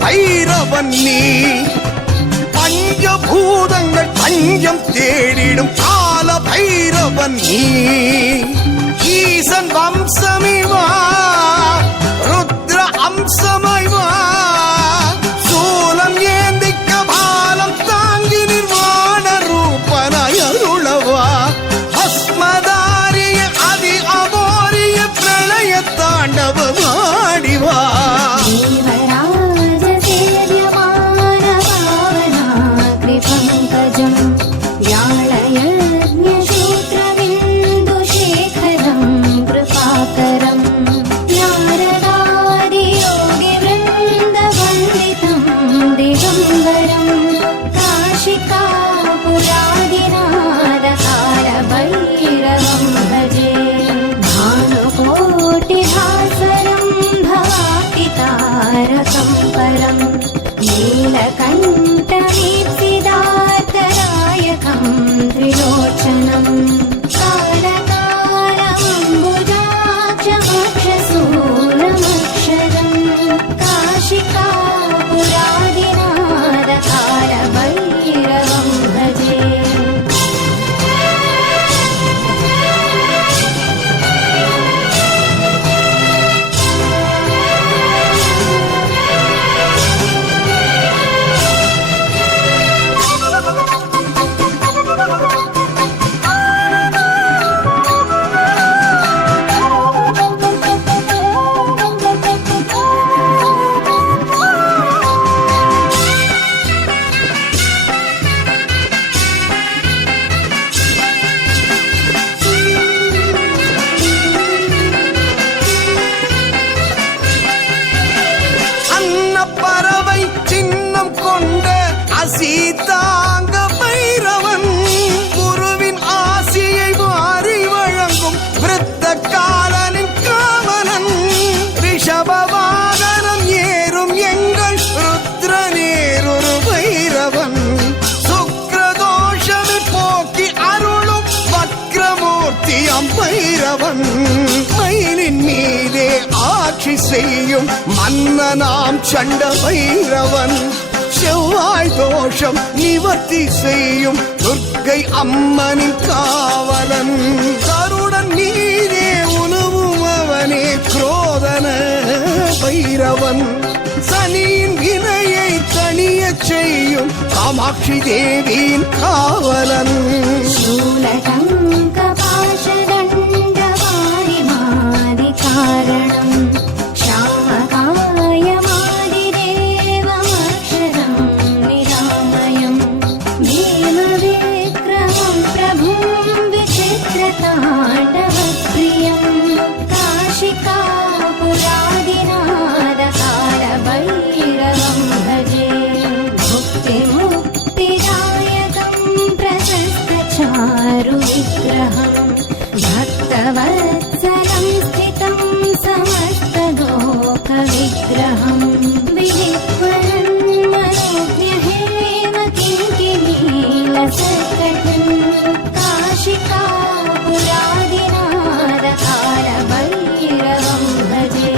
பைரவன் நீ பஞ்சபூதங்கள் பஞ்சம் தேடிடும் கால பைரவன் நீ ஈசன் வம்சமிவா ருத்ர அம்சமைவா சூலம் ஏந்திக்க பாலம் தாங்கி நிர்வாண ரூபனாய் அருளவா பஸ்மதாரிய அதி அமோரிய பிரளய தாண்டவமாடிவா சீதாங்க பைரவன் குருவின் ஆசியை வாரி வழங்கும் விருத்த காலனின் காவலன் ரிஷபவாகனம் ஏறும் எங்கள் ருத்ரநேரொரு பைரவன் சுக்ரதோஷமை போக்கி அருளும் வக்ரமூர்த்தி அம்பைரவன் மயிலின் மீதே ஆட்சி செய்யும் மன்னனாம் சண்ட பைரவன் செவ்வாய் தோஷம் நிவர்த்தி செய்யும் துர்க்கை அம்மனின் காவலன் கருடன் நீரே உணவும் அவனே குரோதன பைரவன் சனியின் வினையை தணிய செய்யும் காமாட்சி தேவியின் காவலன் காரணம் विग्रहं भक्तवत्सलं स्थितं समस्तलोकविग्रहं विधिवरं मनोज्ञहेम किङ्किणीलसत्कटं काशिकापुरादिनादकारभैरवं भजे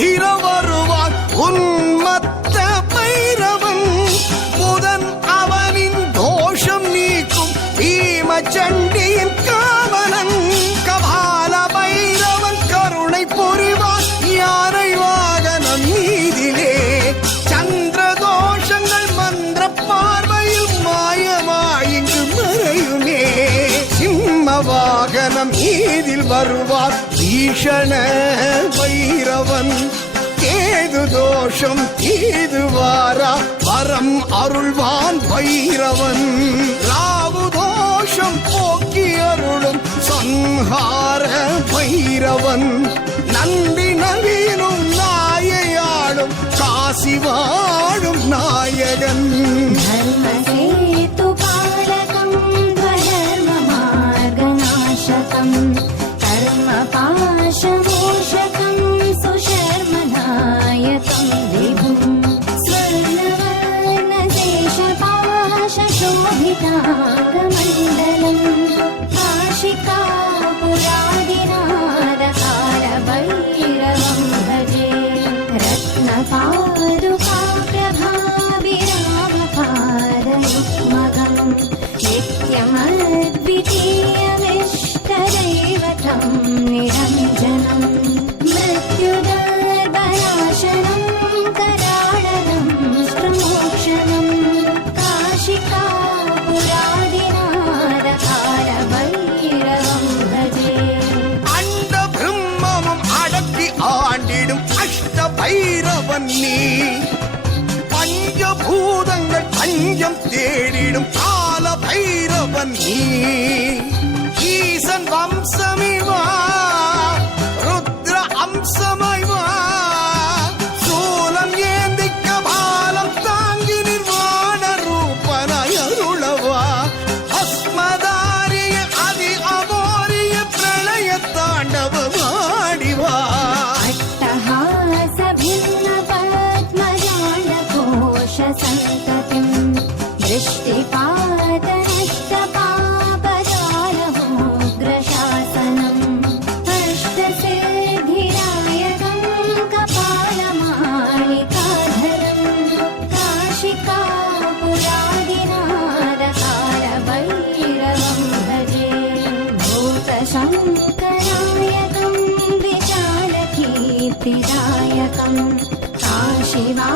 அதிர வருவான் உன்மத்த பைரவன். புதன் அவனின் தோஷம் நீக்கும் பீமச்சண்டியின் காவலன். கபால பைரவன் கருணை புரிவான் யானை வாகனம் மீதிலே. சந்திர தோஷங்கள் மந்திர பார்வையில் மாயமாயிங்கு மறையுமே. சிம்ம வாகனம் மீதில் வருவார் ஈஷண பைரவன். கேது தோஷம் தீதுவாரா வரம் அருள்வான் பைரவன். ராகு தோஷம் போக்கி அருளும் சம்ஹார பைரவன். நந்தி நவீனும் நாயையாடும் காசி வாழும் நாயகன். धर्मसेतु पालकं स्वधर्ममार्गनाशकं कर्मपाशमोषकं सुशर्मनायकं विभुं. स्वर्णवर्णशेषपाशशोभिताङ्गमण्डलं काशिकापुरादिनादकारभैरवं भजे. रत्नपादुकाप्रभाविरामपादयुग्मगं नित्यमद्वितीयमिष्टदैवतं निरञ्जनं. मृत्युदर्भनाशनं कराळनं श्रमोक्षणं काशिकापुरादिनादकारभैरवं भजे. அண்ட பிரம்மமும் அடக்கி ஆண்டிடும் அஷ்ட பைரவன் நீ. பஞ்சபூதங்கள் பஞ்சம் தேடிடும் கால பைரவன் நீ. ஈசன் வம்சமிவா ருத்ர அம்சமைவா. சூலம் ஏந்திக்க பாலம் தாங்கி நிர்வாண ரூபனாய் அருளவா. அஸ்மதாரிய அதி அமோரிய பிரளய தாண்டவமாடிவா. अट्टहासभिन्नपद्मजालकोशसन्ततिं दृष्टिपातनष्टपापजालमोग्रशासनम्. अष्टसिद्धिदायकं कपालमालिकाधरं काशिकापुरादिनादकारभैरवं भजे. भूतशङ्करायकं विशालकीर्तिदायकं काशीवा